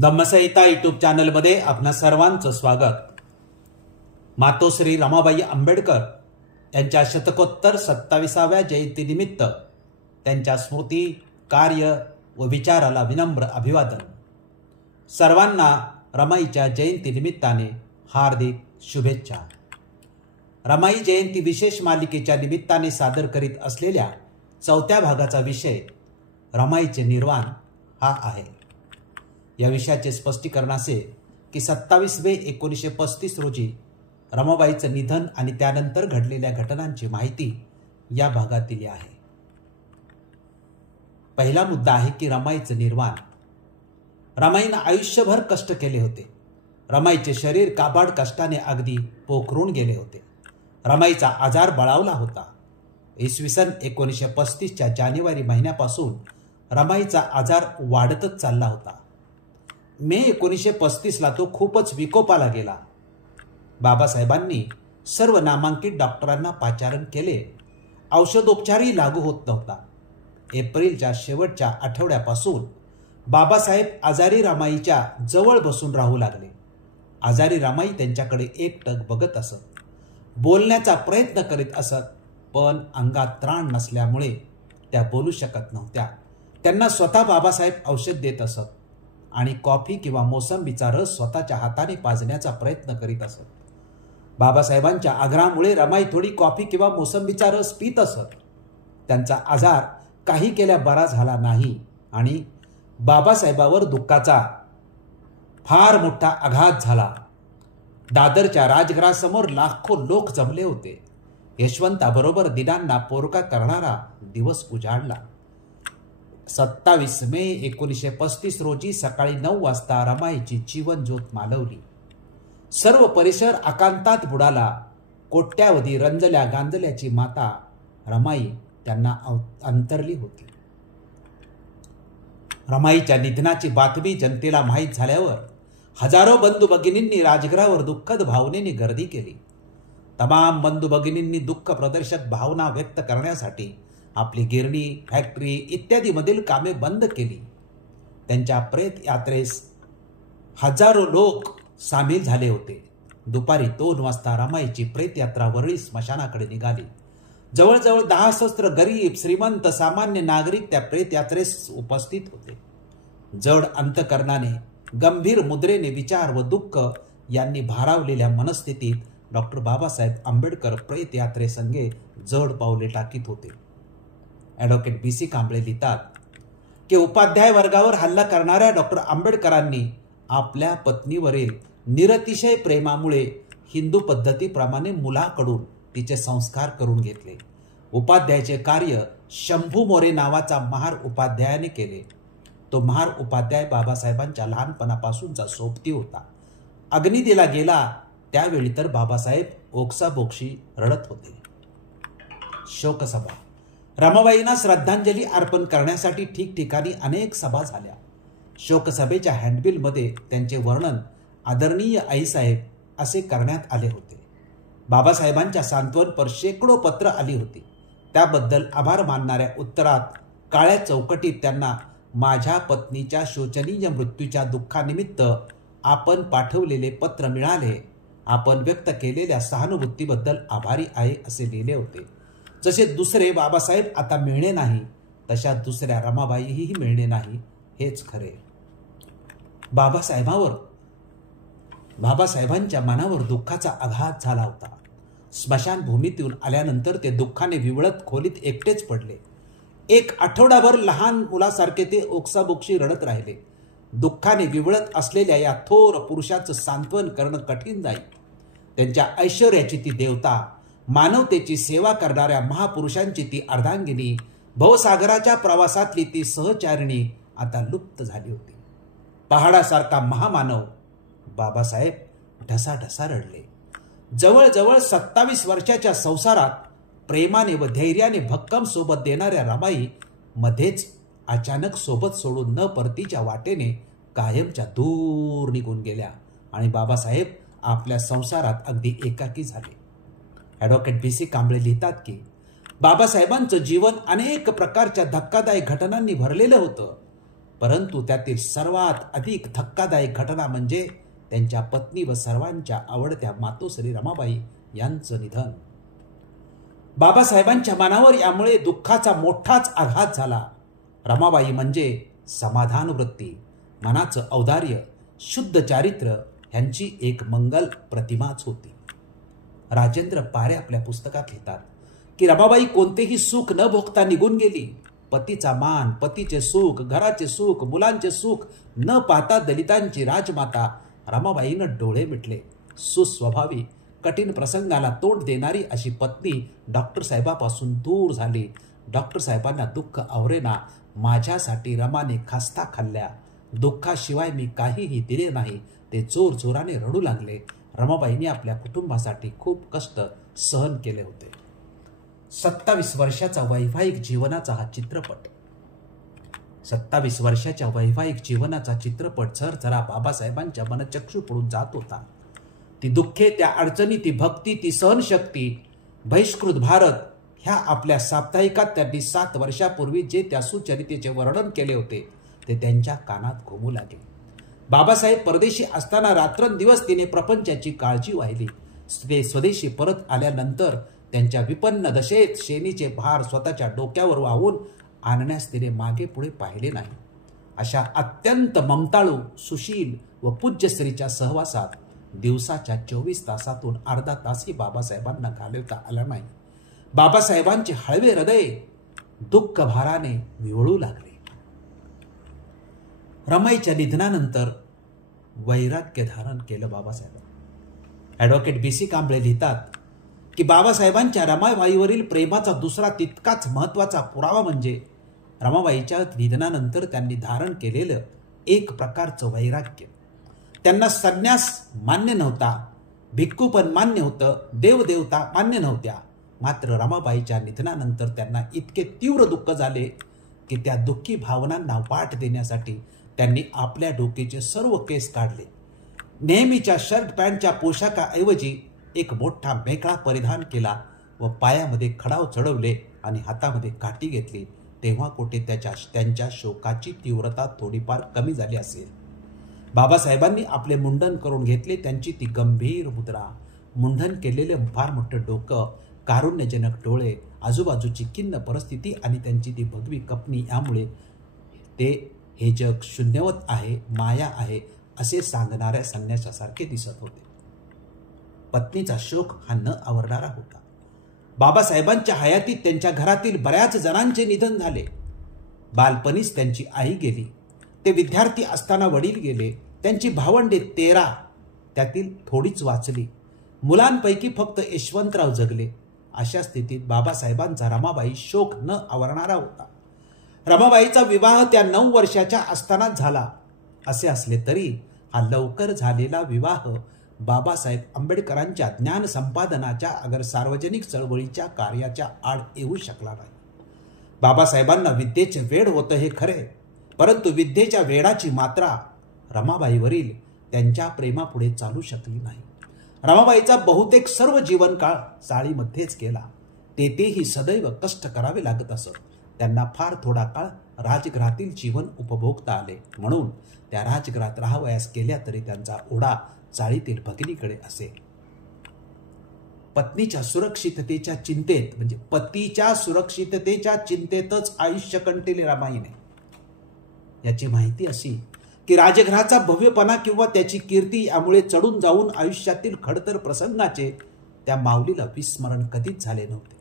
धम्मसंहिता YouTube चॅनलमध्ये आपणा सर्वांचं स्वागत। मातोश्री रमाबाई आंबेडकर यांच्या शतकोत्तर 27व्या जयंतीनिमित्त त्यांच्या स्मृती, कार्य व विचाराला विनम्र अभिवादन। सर्वांना रमाईच्या जयंतीनिमित्ताने हार्दिक शुभेच्छा। रमाई जयंती विशेष मालिकेच्या निमित्ताने सादर करीत असलेल्या 4थ्या भागाचा विषय रमाईचे निर्वाण हा आहे। या विषयाचे स्पष्टीकरण असे की 27 मे 1935 रोजी रमाबाईचं निधन आणि त्यानंतर घडलेल्या घटनांची माहिती या भागात दिली आहे। पहिला मुद्दा आहे की रमाईचं निर्वाण। रमाईने आयुष्यभर कष्ट केले होते। रमाईचे शरीर काबाड कष्टाने अगदी पोखरून गेले होते। रमाईचा आजार बळावला होता। इसवी सन 1935च्या जानेवारी महिन्यापासून रमाईचा आजार वाढतच चालला होता। मे 1935ला तो खूपच विकोपाला गेला। बाबासाहेबांनी सर्व नामांकित डॉक्टरांना पाचारण केले। औषधोपचारही लागू होत नव्हता। एप्रिलच्या शेवटच्या आठवड्यापासून बाबासाहेब आजारी रमाईच्या जवळ बसून राहू लागले। आजारी रमाई त्यांच्याकडे एकटक बघत असत, बोलण्याचा प्रयत्न करीत असत, पण अंगात त्राण नसल्यामुळे त्या बोलू शकत नव्हत्या। त्यांना स्वतः बाबासाहेब औषध देत असत आणि कॉफी किंवा मोसंबीचा रस स्वतःच्या हाताने पाजण्याचा प्रयत्न करीत असत। बाबासाहेबांच्या आग्रहामुळे रमाई थोडी कॉफी किंवा मोसंबीचा रस पीत असत। त्यांचा आजार काही केल्या बरा झाला नाही आणि बाबासाहेबावर दुःखाचा फार मोठा आघात झाला। दादरच्या राजघरासमोर लाखो लोक जमले होते। यशवंताबरोबर दिनांना पोरका करणारा दिवस उजाडला। 27 मे 1935 रोजी सकाळी 9 वाजता रमाईची जीवन ज्योत मालवली। सर्व परिसर आकांतात बुडाला। कोट्यावधी रंजल्या गांजल्याची माता रमाई त्यांना अंतरली होती। रमाईच्या निधनाची बातमी जनतेला माहीत झाल्यावर हजारो बंधू भगिनींनी राजगृहावर दुःखद भावनेने गर्दी केली। तमाम बंधू भगिनींनी दुःख प्रदर्शक भावना व्यक्त करण्यासाठी आपली गिरणी, फॅक्टरी इत्यादी मधील कामे बंद केली। त्यांच्या प्रेत यात्रेस हजारो लोक सामील झाले होते। दुपारी 2 वाजता रमाईची प्रेत यात्रा वरळी स्मशानाकडे निघाली। जवळजवळ 10 सहस्त्र गरीब, श्रीमंत, सामान्य नागरिक त्या प्रेत यात्रेस उपस्थित होते। जड अंतकरणाने, गंभीर मुद्रेने विचार व दुःख यांनी भारावलेल्या मनस्थितीत डॉक्टर बाबासाहेब आंबेडकर प्रेत यात्रेसंगे जड पावले टाकीत होते। ॲडव्होकेट BC कांबळे लिहितात की उपाध्याय वर्गावर हल्ला करणाऱ्या डॉक्टर आंबेडकरांनी आपल्या पत्नीवरील निरतिशय प्रेमामुळे हिंदू पद्धतीप्रमाणे मुलाकडून तिचे संस्कार करून घेतले। उपाध्यायाचे कार्य शंभू मोरे नावाचा महार उपाध्यायाने केले। तो महार उपाध्याय बाबासाहेबांच्या लहानपणापासूनचा सोबती होता। अग्नी दिला गेला त्यावेळी तर बाबासाहेब ओक्साबोक्शी रडत होते। शोकसभा। रमाबाईंना श्रद्धांजली अर्पण करण्यासाठी ठिकठिकाणी अनेक सभा झाल्या। शोकसभेच्या हँडबिलमध्ये त्यांचे वर्णन आदरणीय आईसाहेब असे करण्यात आले होते। बाबासाहेबांच्या सांत्वनपर शेकडो पत्र आली होती। त्याबद्दल आभार मानणाऱ्या उत्तरात काळ्या चौकटीत त्यांना माझ्या पत्नीच्या शोचनीय मृत्यूच्या दुःखानिमित्त आपण पाठवलेले पत्र मिळाले। आपण व्यक्त केलेल्या सहानुभूतीबद्दल आभारी आहे असे लिहिले होते। जसे दुसरे बाबासाहेब आता मिळणे नाही, तशा दुसऱ्या रमाबाईही मिळणे नाही हेच खरे। बाबासाहेबांच्या मनावर दुःखाचा आघात झाला होता। स्मशानभूमीतून आल्यानंतर ते दुःखाने विवळत खोलीत एकटेच पडले। 1 आठवडाभर लहान मुलासारखे ते ओक्साबोक्शी रडत राहिले। दुःखाने विवळत असलेल्या या थोर पुरुषाचं सांत्वन करणं कठीण जाईल। त्यांच्या ऐश्वर्याची ती देवता, मानवतेची सेवा करणाऱ्या महापुरुषांची ती अर्धांगिनी, भवसागराच्या प्रवासातली ती सहचारिणी आता लुप्त झाली होती। पहाडासारखा महामानव बाबासाहेब ढसाढसा रडले। जवळजवळ 27 वर्षाच्या संसारात प्रेमाने व धैर्याने भक्कम सोबत देणाऱ्या रमाई मध्येच अचानक सोबत सोडून न परतीच्या वाटेने कायमच्या दूर निघून गेल्या आणि बाबासाहेब आपल्या संसारात अगदी एकाकी झाले। ॲडव्होकेट BC कांबळे लिहितात की बाबासाहेबांचं जीवन अनेक प्रकारच्या धक्कादायक घटनांनी भरलेलं होतं। परंतु त्यातील सर्वात अधिक धक्कादायक घटना म्हणजे त्यांच्या पत्नी व सर्वांच्या आवडत्या मातोश्री रमाबाई यांचं निधन. बाबासाहेबांच्या मनावर यामुळे दुःखाचा मोठाच आघात झाला. रमाबाई म्हणजे समाधान वृत्ती, मनाचं औदार्य, शुद्ध चारित्र्य ह्यांची एक मंगल प्रतिमाच होती. राजेंद्र पारे आपल्या पुस्तकात लिहितात की रमाबाई कोणतेही सुख न भोगता निघून गेली. पतीचा मान, पतीचे सुख, घराचे सुख, मुलांचे सुख न पाहता दलितांची राजमाता रमाबाईनं डोळे मिटले. सुस्वभावी, कठीण प्रसंगाला तोंड देणारी अशी पत्नी डॉक्टर साहेबापासून दूर झाली. डॉक्टर साहेबांना दुःख आवरेना. माझ्यासाठी रमाने खास्ता खाल्ल्या, दुःखाशिवाय मी काहीही दिले नाही, ते जोर जोराने रडू लागले. रमाबाईंनी आपल्या कुटुंबासाठी खूप कष्ट सहन केले होते. 27 वर्षाचा वैवाहिक जीवनाचा हा चित्रपट, 27 वर्षाच्या वैवाहिक जीवनाचा चित्रपट झरझरा बाबासाहेबांच्या मनचक्षू पडून जात होता. ती दुःखे, त्या अडचणी, ती भक्ती, ती सहनशक्ती, बहिष्कृत भारत ह्या आपल्या साप्ताहिकात त्यांनी 7 वर्षापूर्वी जे त्या सुचरितेचे वर्णन केले होते ते त्यांच्या कानात घुमू लागले. बाबासाहेब परदेशी असताना रात्रंदिवस तिने प्रपंचाची काळजी वाहिली. ते स्वदेशी परत आल्यानंतर त्यांच्या विपन्न दशेत शेनीचे भार स्वतःच्या डोक्यावर वाहून आणण्यास तिने मागे पुढे पाहिले नाही. अशा अत्यंत ममताळू, सुशील व पूज्य स्त्रीच्या सहवासात दिवसाच्या 24 तासातून अर्धा तासही बाबासाहेबांना घालवता आला नाही. बाबासाहेबांचे हळवे हृदय दुःख भाराने विवळू लागले. रमाईच्या निधनानंतर वैराग्य धारण केलं बाबासाहेबांनी. ॲडव्होकेट BC कांबळे लिहितात की बाबासाहेबांच्या रमाबाईवरील प्रेमाचा दुसरा तितकाच महत्त्वाचा पुरावा म्हणजे रमाबाईच्या निधनानंतर त्यांनी धारण केलेलं एक प्रकारचं वैराग्य. त्यांना संन्यास मान्य नव्हता, भिक्खूपण मान्य होतं, देवदेवता मान्य नव्हत्या. मात्र रमाबाईच्या निधनानंतर त्यांना इतके तीव्र दुःख झाले की त्या दुःखी भावनांना वाट देण्यासाठी त्यांनी आपल्या डोक्याचे सर्व केस काढले. नेहमीच्या शर्ट पॅन्टच्या पोशाखाऐवजी एक मोठा मेखळा परिधान केला व पायामध्ये खडाव चढवले आणि हातामध्ये काठी घेतली. तेव्हा कुठे त्यांच्या शोकाची तीव्रता थोडीफार कमी झाली असेल. बाबासाहेबांनी आपले मुंडन करून घेतले. त्यांची ती गंभीर मुद्रा, मुंडन केलेले फार मोठं डोकं, कारुण्यजनक डोळे, आजूबाजूची खिन्न परिस्थिती आणि त्यांची ती भगवी कपनी यामुळे ते हे जग शून्यवत आहे, माया आहे असे सांगणाऱ्या संन्याशासारखे दिसत होते. पत्नीचा शोक हा न आवरणारा होता. बाबासाहेबांच्या हयातीत त्यांच्या घरातील बऱ्याच जणांचे निधन झाले. बालपणीच त्यांची आई गेली. ते विद्यार्थी असताना वडील गेले. त्यांची भावंडे 13, त्यातील थोडीच वाचली. मुलांपैकी फक्त यशवंतराव जगले. अशा स्थितीत बाबासाहेबांचा रमाबाई शोक न आवरणारा होता. रमाबाईचा विवाह त्या 9 वर्षाच्या असतानाच झाला. असे असले तरी हा लवकर झालेला विवाह बाबासाहेब आंबेडकरांच्या ज्ञान संपादनाच्या अगर सार्वजनिक चळवळीच्या कार्याच्या आड येऊ शकला नाही. बाबासाहेबांना विद्येचे वेड होतं हे खरे, परंतु विद्येच्या वेडाची मात्रा रमाबाईवरील त्यांच्या प्रेमापुढे चालू शकली नाही. रमाबाईचा बहुतेक सर्व जीवनकाळ चाळीमध्येच गेला. तेही सदैव कष्ट करावे लागत असत. त्यांना फार थोडा काळ राजगृहातील जीवन उपभोगता आले, म्हणून त्या राजगृहात राहावयास गेल्या तरी त्यांचा ओढा चाळीतील भगिनीकडे असे. पत्नीच्या सुरक्षिततेच्या चिंतेत म्हणजे पतीच्या सुरक्षिततेच्या चिंतेतच आयुष्य कंटिले रमाईने. याची माहिती अशी की राजगृहाचा भव्यपणा किंवा त्याची कीर्ती यामुळे चढून जाऊन आयुष्यातील खडतर प्रसंगाचे त्या माऊलीला विस्मरण कधीच झाले नव्हते.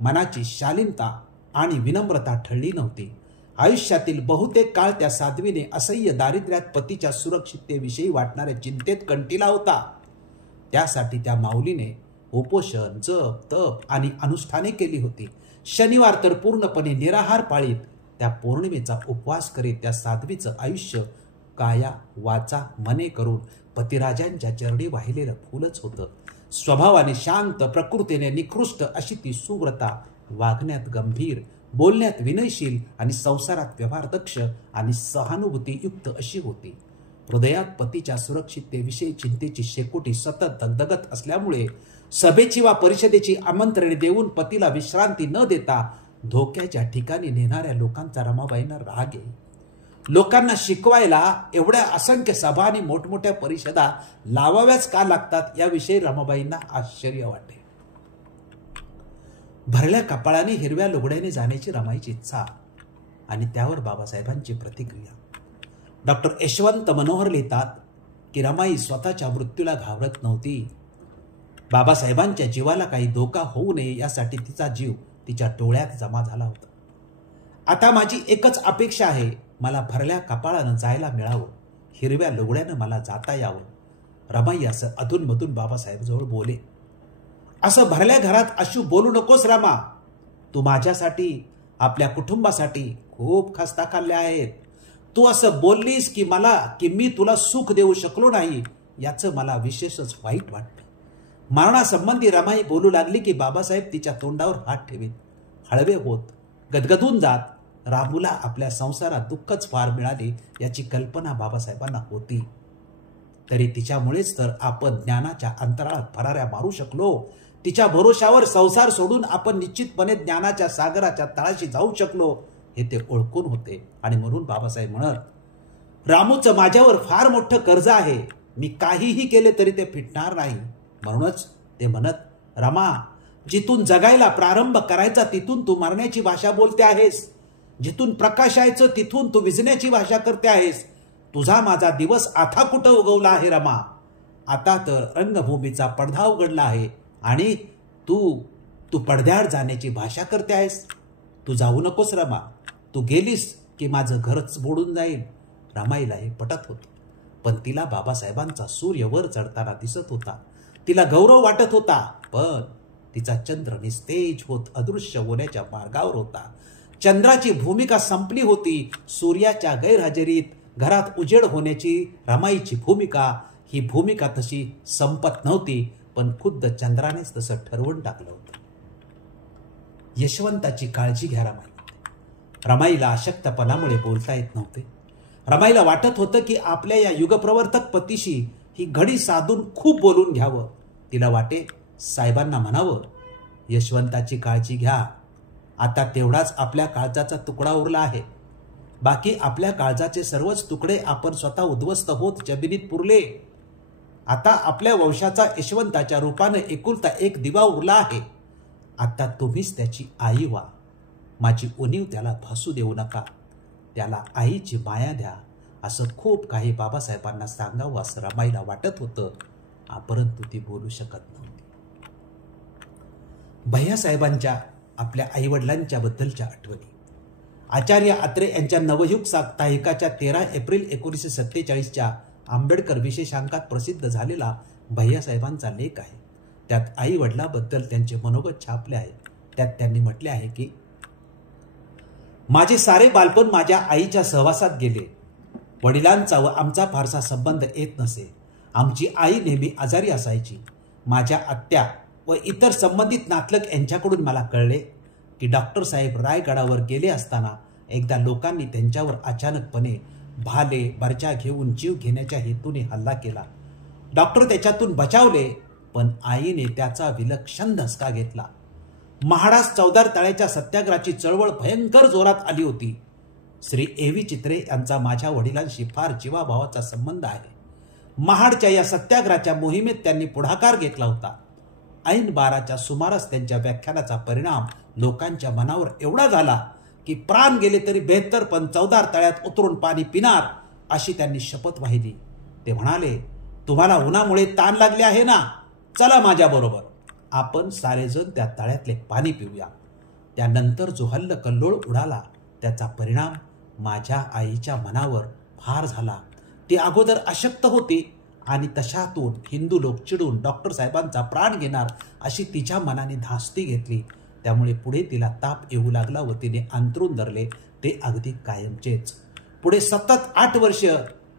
मनाची शालीनता आणि विनम्रता ठळली नव्हती. आयुष्यातील बहुतेक काळ त्या साध्वीने असह्य दारिद्र्यात पतीच्या सुरक्षिततेविषयी वाटणाऱ्या चिंतेत कंटिला होता. त्यासाठी त्या माऊलीने उपोषण, जप, तप आणि अनुष्ठाने केली होती. शनिवार तर पूर्णपणे निराहार पाळीत त्या पौर्णिमेचा उपवास करीत त्या साध्वीचं आयुष्य काया वाचा मने करून पतिराजांच्या चरणी वाहिलेलं फुलच होतं. स्वभावाने शांत, प्रकृतीने निकृष्ट अशी ती सुव्रता वागण्यात गंभीर, बोलण्यात विनयशील आणि संसारात व्यवहारदक्ष आणि सहानुभूतीयुक्त अशी होती. हृदयात पतीच्या सुरक्षिततेविषयी चिंतेची शेकोटी सतत दगदगत असल्यामुळे सभेची वा परिषदेची आमंत्रणे देऊन पतीला विश्रांती न देता धोक्याच्या ठिकाणी नेणाऱ्या लोकांचा रमाबाईंना राग येई. लोकांना शिकवायला एवढ्या असंख्य सभा आणि मोठमोठ्या परिषदा लावाव्याच का लागतात याविषयी रमाबाईंना आश्चर्य वाटे. भरल्या कपाळाने हिरव्या लुगड्याने जाण्याची रमाईची इच्छा आणि त्यावर बाबासाहेबांची प्रतिक्रिया. डॉक्टर यशवंत मनोहर लिहितात की रमाई स्वतःच्या मृत्यूला घाबरत नव्हती. बाबासाहेबांच्या जीवाला काही धोका होऊ नये यासाठी तिचा जीव तिच्या डोळ्यात जमा झाला होता. आता माझी एकच अपेक्षा आहे, मला भरल्या कपाळानं जायला मिळावं, हिरव्या लुगड्यानं मला जाता यावं. रमाई असं अधूनमधून बाबासाहेबजवळ बोले. असं भरल्या घरात अशू बोलू नकोस रमा. तू माझ्यासाठी, आपल्या कुटुंबासाठी खूप खस्ता खाल्ल्या आहेत. तू असं बोललीस की मी तुला सुख देऊ शकलो नाही याचं मला विशेषच वाईट वाटतं. मरणासंबंधी रमाई बोलू लागली की बाबासाहेब तिच्या तोंडावर हात ठेवीत. हळवे होत, गदगदून जात. रामूला आपल्या संसारात दुःखच फार मिळाले याची कल्पना बाबासाहेबांना होती. तरी तिच्यामुळेच तर आपण ज्ञानाच्या अंतराळात भराऱ्या मारू शकलो. तिच्या भरोशावर संसार सोडून आपण निश्चितपणे ज्ञानाच्या सागराच्या तळाशी जाऊ शकलो हे ते ओळखून होते. आणि म्हणून बाबासाहेब म्हणत, रामूचं माझ्यावर फार मोठं कर्ज आहे. मी काहीही केले तरी ते फिटणार नाही. म्हणूनच ते म्हणत, रमा, जिथून जगायला प्रारंभ करायचा तिथून तू मरण्याची भाषा बोलते आहेस. जिथून प्रकाशायचं तिथून तू विझण्याची भाषा करते आहेस. तुझा माझा दिवस आता कुठं उगवला आहे रमा. आता तर रंगभूमीचा पडदा उघडला आहे आणि तू पडद्याआड जाण्याची भाषा करते आहेस. तू जाऊ नकोस रमा. तू गेलीस की माझं घरच बुडून जाईल. रमाईला हे पटत होतं, पण तिला बाबासाहेबांचा सूर्य वर चढताना दिसत होता. तिला गौरव वाटत होता, पण तिचा चंद्र निस्तेज होत अदृश्य होण्याच्या मार्गावर होता. चंद्राची भूमिका संपली होती. सूर्याच्या गैरहजेरीत घरात उजेड होण्याची रमाईची भूमिका, ही भूमिका तशी संपत नव्हती, पण खुद्द चंद्रानेच तसं ठरवून टाकलं होतं. यशवंताची काळजी घ्या रमाई. रमाईला अशक्तपणामुळे बोलता येत नव्हते. रमाईला वाटत होतं की आपल्या या युगप्रवर्तक पतीशी ही घडी साधून खूप बोलून घ्यावं. तिला वाटे साहेबांना म्हणावं, यशवंताची काळजी घ्या. आता तेवढाच आपल्या काळजाचा तुकडा उरला आहे. बाकी आपल्या काळजाचे सर्वच तुकडे आपण स्वतः उद्ध्वस्त होत जमिनीत पुरले. आता आपल्या वंशाचा यशवंताच्या रूपानं एकुलता एक दिवा उरला आहे. आता तुम्हीच त्याची आई व्हा. माझी उणीव त्याला भासू देऊ नका. त्याला आईची माया द्या. असं खूप काही बाबासाहेबांना सांगावं असं रमाईला वाटत होतं, परंतु ती बोलू शकत नव्हती. भैयासाहेबांच्या आपल्या आईवडिलांच्या बद्दलच्या आठवणी. आचार्य अत्रे यांच्या नवयुग साप्ताहिकाच्या 13 एप्रिल 1947च्या आंबेडकर विशेषांकात प्रसिद्ध झालेला भैयासाहेबांचा लेख आहे. त्यात आई वडिलांबद्दल त्यांचे मनोगत छापले आहे. त्यात त्यांनी म्हटले आहे की, माझे सारे बालपण माझ्या आईच्या सहवासात गेले. वडिलांचा व आमचा फारसा संबंध येत नसे. आमची आई नेहमी आजारी असायची. माझ्या आत्या व इतर संबंधित नातलग यांच्याकडून मला कळले की डॉक्टर साहेब रायगडावर गेले असताना एकदा लोकांनी त्यांच्यावर अचानकपणे भाले बर्च्या घेऊन जीव घेण्याच्या हेतूने हल्ला केला. डॉक्टर त्याच्यातून बचावले, पण आईने त्याचा विलक्षण धसका घेतला. महाडास चौदार तळ्याच्या सत्याग्रहाची चळवळ भयंकर जोरात आली होती. श्री ए.व्ही. चित्रे यांचा माझ्या वडिलांशी फार जीवाभावाचा संबंध आहे. महाडच्या या सत्याग्रहाच्या मोहिमेत त्यांनी पुढाकार घेतला होता. ऐन 12च्या सुमारास त्यांच्या व्याख्यानाचा परिणाम लोकांच्या मनावर एवढा झाला की प्राण गेले तरी बेहतर, पण चौदार तळ्यात उतरून पाणी पिणार अशी त्यांनी शपथ वाहिली. ते म्हणाले, तुम्हाला उन्हामुळे ताण लागले आहे ना, चला माझ्याबरोबर, आपण सारेजण त्या तळ्यातले पाणी पिऊया. त्यानंतर जो हल्ल कल्लोळ उडाला त्याचा परिणाम माझ्या आईच्या मनावर फार झाला. ती अगोदर अशक्त होती आणि तशातून हिंदू लोक चिडून डॉक्टर साहेबांचा प्राण घेणार अशी तिच्या मनाने धास्ती घेतली. त्यामुळे पुढे तिला ताप येऊ लागला व तिने अंथरूण धरले, ते अगदी कायमचेच. पुढे सतत 8 वर्ष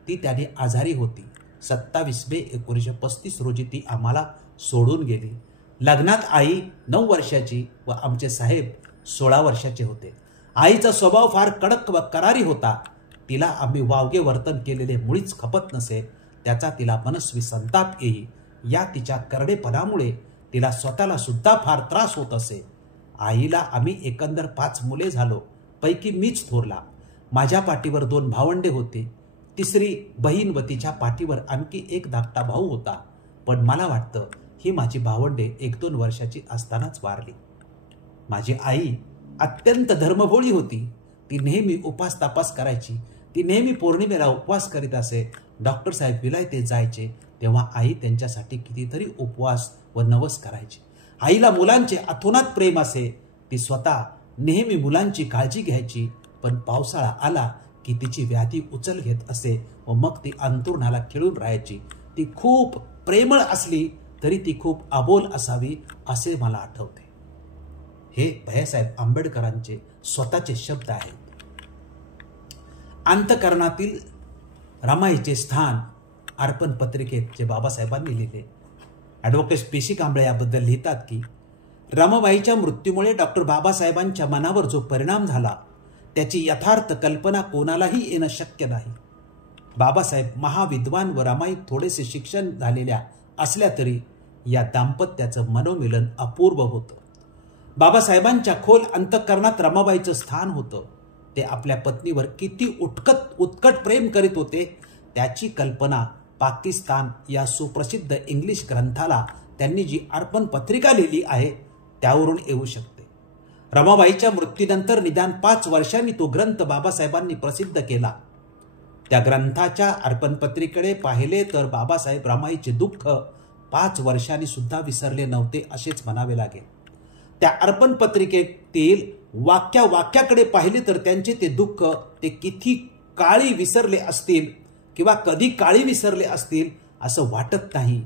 ती त्याने आजारी होती. 27 मे 1935 रोजी ती आम्हाला सोडून गेली. लग्नात आई 9 वर्षाची व आमचे साहेब 16 वर्षाचे होते. आईचा स्वभाव फार कडक व करारी होता. तिला आम्ही वावगे वर्तन केलेले मुळीच खपत नसे. त्याचा तिला मनस्वी संताप येई. या तिच्या करडेपणामुळे तिला स्वतःला सुद्धा फार त्रास होत असे. आईला आम्ही एकंदर 5 मुले झालो, पैकी मीच थोरला. माझ्या पाठीवर 2 भावंडे होते. तिसरी बहीण व तिच्या पाठीवर आणखी एक धाकटा भाऊ होता. पण मला वाटतं ही माझी भावंडे 1-2 वर्षाची असतानाच वारली. माझी आई अत्यंत धर्मभोळी होती. ती नेहमी उपास तापास करायची. ती नेहमी पौर्णिमेला उपवास करीत असे. डॉक्टर साहेब विलायतेत जायचे तेव्हा आई त्यांच्यासाठी कितीतरी उपवास व नवस करायची. आईला मुलांचे अतोनात प्रेम असे. ती स्वतः नेहमी मुलांची काळजी घ्यायची. पण पावसाळा आला की तिची व्याधी उचल घेत असे व मग ती अंथरुणाला खिळून राहायची. ती खूप प्रेमळ असली तरी ती खूप अबोल असावी असे मला आठवते. हे भैयासाहेब आंबेडकरांचे स्वतःचे शब्द आहेत. अंतःकरणातील रमाईचे स्थान अर्पण पत्रिकेत जे बाबासाहेबांनी लिहिले. Advocate PC. कांबळे याबद्दल लिहितात की रमाबाईच्या मृत्यूमुळे डॉक्टर बाबासाहेबांच्या मनावर जो परिणाम झाला त्याची यथार्थ कल्पना कोणालाही येणं शक्य नाही. बाबासाहेब महाविद्वान व रमाई थोडेसे शिक्षण झालेल्या असल्या तरी या दाम्पत्याचं मनोमिलन अपूर्व होतं. बाबासाहेबांच्या खोल अंतःकरणात रमाबाईचं स्थान होतं. ते आपल्या पत्नीवर किती उत्कट प्रेम करीत होते त्याची कल्पना पाकिस्तान या सुप्रसिद्ध इंग्लिश ग्रंथाला त्यांनी जी अर्पण पत्रिका लिहिली आहे त्यावरून येऊ शकते. रमाबाईच्या मृत्यूनंतर निदान 5 वर्षांनी तो ग्रंथ बाबासाहेबांनी प्रसिद्ध केला. त्या ग्रंथाच्या अर्पण पत्रिकेकडे पाहिले तर बाबासाहेब रमाईचे दुःख 5 वर्षांनी सुद्धा विसरले नव्हते असेच म्हणावे लागेल. त्या अर्पण पत्रिकेतील वाक्याकडे पाहिले तर त्यांचे ते दुःख ते किती काळी विसरले असतील किंवा कधी काळी विसरले असतील असं वाटत नाही.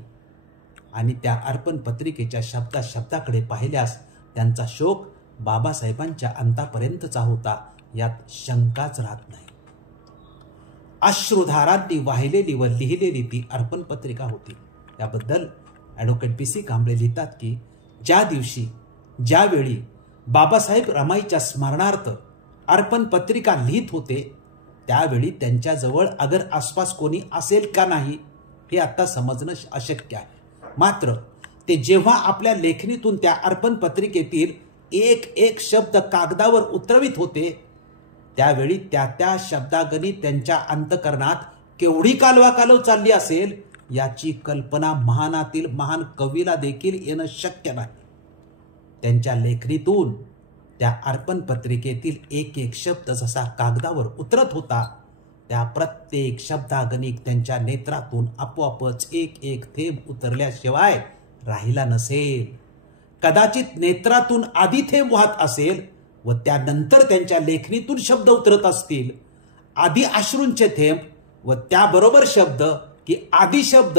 आणि त्या अर्पण पत्रिकेच्या शब्दाकडे पाहिल्यास त्यांचा शोक बाबासाहेबांच्या अंतापर्यंतचा होता यात शंकाच राहत नाही. अश्रुधारांनी वाहिलेली व लिहिलेली ती अर्पण पत्रिका होती. याबद्दल ॲडव्होकेट पी.सी. कांबळे लिहितात की ज्यावेळी बाबासाहेब रमाईच्या स्मरणार्थ अर्पण पत्रिका लिहित होते त्यावेळी त्यांच्याजवळ अगर आसपास कोणी असेल का नाही हे आता समजणं अशक्य आहे. मात्र ते जेव्हा आपल्या लेखणीतून त्या अर्पण पत्रिकेतील एक शब्द कागदावर उतरवित होते त्यावेळी त्या शब्दागणी त्यांच्या अंतःकरणात केवढी कालवाकालव चालली असेल याची कल्पना महानातील महान कवीला देखील येणं शक्य नाही. त्यांच्या लेखणीतून त्या अर्पण पत्रिकेतील एक शब्द जसा कागदावर उतरत होता त्या प्रत्येक शब्दागणिक त्यांच्या नेत्रातून आपोआपच एक थेंब उतरल्याशिवाय राहिला नसेल. कदाचित नेत्रातून आधी थेंब वाहत असेल व त्यानंतर त्यांच्या लेखणीतून शब्द उतरत असतील. आधी अश्रूंचे थेंब व त्याबरोबर शब्द की आधी शब्द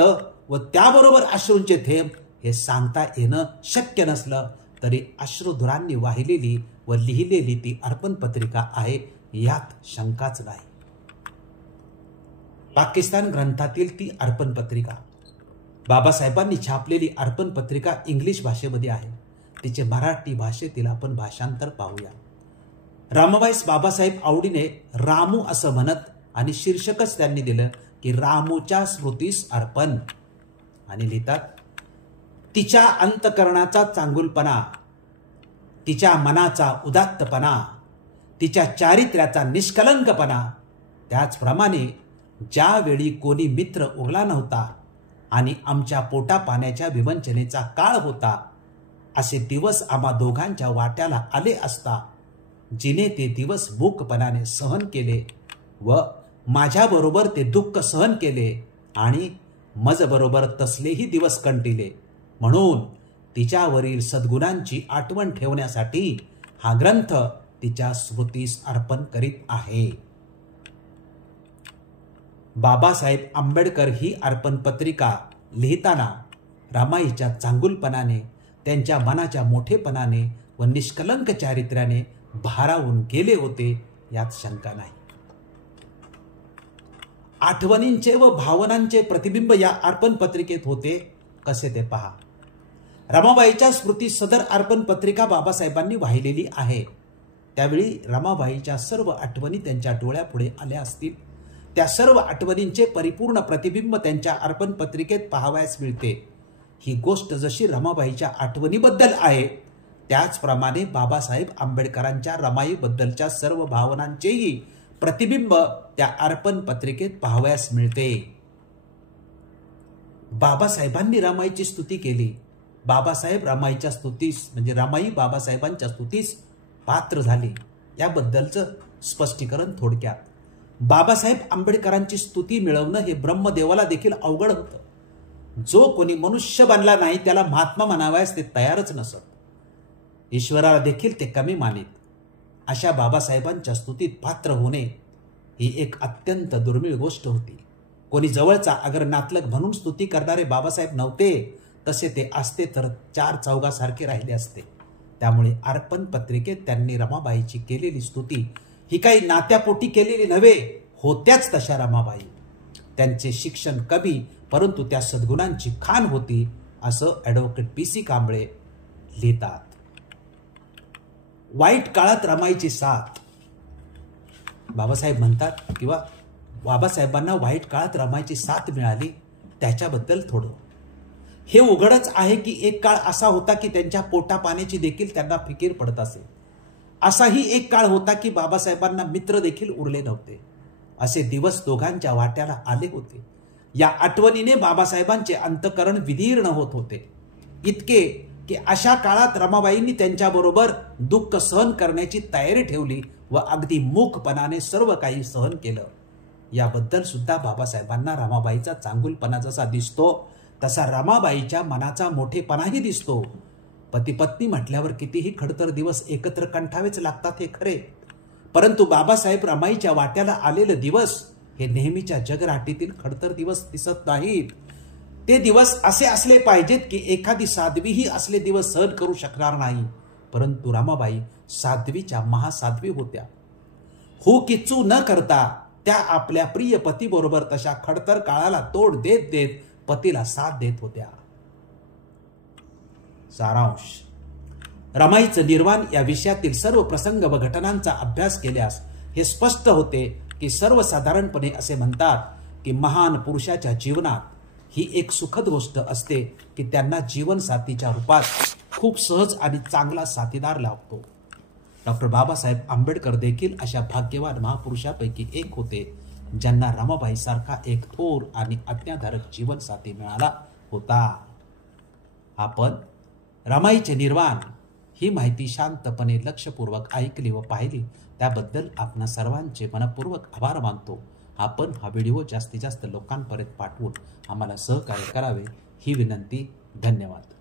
व त्याबरोबर अश्रूंचे थेंब हे सांगता येणं शक्य नसलं तरी अश्रुधुरांनी वाहिलेली व लिहिलेली ती अर्पण पत्रिका आहे यात शंकाच नाही. पाकिस्तान ग्रंथातील ती अर्पण पत्रिका बाबासाहेबांनी छापलेली अर्पण पत्रिका इंग्लिश भाषेमध्ये आहे. तिचे मराठी भाषेतील आपण भाषांतर पाहूया. रामबाईस बाबासाहेब आवडीने रामू असं म्हणत आणि शीर्षकच त्यांनी दिलं की रामूच्या स्मृतीस अर्पण. आणि लिहितात तिच्या अंतःकरणाचा चांगुलपणा, तिच्या मनाचा उदात्तपणा, तिच्या चारित्र्याचा निष्कलंकपणा, त्याचप्रमाणे ज्यावेळी कोणी मित्र उरला नव्हता आणि आमच्या पोटा पाण्याच्या विवंचनेचा काळ होता असे दिवस आम्हा दोघांच्या वाट्याला आले असता जिने ते दिवस मूकपणाने सहन केले व माझ्याबरोबर ते दुःख सहन केले आणि मजबरोबर तसलेही दिवस कंटिले. म्हणून तिच्यावरील सद्गुणांची आठवण ठेवण्यासाठी हा ग्रंथ तिच्या स्मृतीस अर्पण करीत आहे. बाबासाहेब आंबेडकर ही अर्पण पत्रिका लिहिताना रमाईच्या चांगुलपणाने, त्यांच्या मनाच्या मोठेपणाने व निष्कलंक चारित्र्याने भारावून गेले होते यात शंका नाही. आठवणींचे व भावनांचे प्रतिबिंब या अर्पण पत्रिकेत होते कसे ते पहा. रमाबाईच्या स्मृती सदर अर्पण पत्रिका बाबासाहेबांनी वाहिलेली आहे. त्यावेळी रमाबाईच्या सर्व आठवणी त्यांच्या डोळ्यापुढे आल्या असतील. त्या सर्व आठवणींचे परिपूर्ण प्रतिबिंब त्यांच्या अर्पण पत्रिकेत पाहावयास मिळते. ही गोष्ट जशी रमाबाईच्या आठवणीबद्दल आहे त्याचप्रमाणे बाबासाहेब आंबेडकरांच्या रमाईबद्दलच्या सर्व भावनांचेही प्रतिबिंब त्या अर्पण पत्रिकेत पाहावयास मिळते. बाबासाहेबांनी रमाईची स्तुती केली. बाबासाहेब रमाईच्या स्तुतीस म्हणजे रमाई बाबासाहेबांच्या स्तुतीस पात्र झाली. याबद्दलचं स्पष्टीकरण थोडक्यात. बाबासाहेब आंबेडकरांची स्तुती मिळवणं हे ब्रह्मदेवाला देखील अवघड होतं. जो कोणी मनुष्य बनला नाही त्याला महात्मा म्हणावयास ते तयारच नसत. ईश्वराला देखील ते कमी मानित. अशा बाबासाहेबांच्या स्तुतीत पात्र होणे ही एक अत्यंत दुर्मिळ गोष्ट होती. कोणी जवळचा अगर नातलग म्हणून स्तुती करणारे बाबासाहेब नव्हते. तसे ते असते तर चार चौघासारखे राहिले असते. त्यामुळे अर्पण पत्रिकेत त्यांनी रमाबाईची केलेली स्तुती ही काही नात्यापोटी केलेली नव्हे, होत्याच तशा रमाबाई. त्यांचे शिक्षण कमी परंतु त्या सद्गुणांची खाण होती असं ॲडव्होकेट PC कांबळे लिहितात. वाईट काळात रमाईची साथ. बाबासाहेब म्हणतात किंवा बाबासाहेबांना वाईट काळात रमाईची साथ मिळाली त्याच्याबद्दल थोडं. हे उघडच आहे की एक काळ असा होता की त्यांच्या पोटा पाण्याची देखील त्यांना फिकीर पडत असे. असाही एक काळ होता की बाबासाहेबांना मित्र देखील उरले नव्हते. असे दिवस दोघांच्या वाट्याला आले होते. या आठवणीने बाबासाहेबांचे अंतःकरण विदीर्ण होत होते. इतके की अशा काळात रमाबाईंनी त्यांच्याबरोबर दुःख सहन करण्याची तयारी ठेवली व अगदी मूकपणाने सर्व काही सहन केलं. याबद्दल सुद्धा बाबासाहेबांना रमाबाईचा चांगुलपणा जसा दिसतो तसा रमाबाईच्या मनाचा मोठेपणाही दिसतो. पती पत्नी म्हटल्यावर कितीही खडतर दिवस एकत्र कंठावेच लागतात हे खरे, परंतु बाबासाहेब रमाईच्या वाट्याला आलेले दिवस हे नेहमीच्या जगराटीतील खडतर दिवस दिसत नाहीत. ते दिवस असे असले पाहिजेत की एखादी साध्वीही असले दिवस सहन करू शकणार नाही. परंतु रमाबाई साध्वीच्या महासाध्वी होत्या. हो की चू न करता त्या आपल्या प्रिय पतीबरोबर तशा खडतर काळाला तोड देत देत पतीला साथ देत होत्या. सारांश. रमाईचं निर्वाण या विषयातील सर्व प्रसंग व घटनांचा अभ्यास केल्यास हे स्पष्ट होते की सर्वसाधारणपणे असे म्हणतात की महान पुरुषाच्या जीवनात ही एक सुखद गोष्ट असते की त्यांना जीवनसाथीच्या रूपात खूप सहज आणि चांगला साथीदार लाभतो. डॉक्टर बाबासाहेब आंबेडकर देखील अशा भाग्यवान महापुरुषापैकी एक होते ज्यांना रमाबाई सारखा एक थोर आणि आज्ञाधारक जीवनसाथी मिळाला होता. आपण रमाईचे निर्वाण ही माहिती शांतपणे लक्षपूर्वक ऐकली व पाहिली त्याबद्दल आपणा सर्वांचे मनपूर्वक आभार मानतो. आपण हा व्हिडिओ जास्तीत जास्त लोकांपर्यंत पाठवून आम्हाला सहकार्य करावे ही विनंती. धन्यवाद.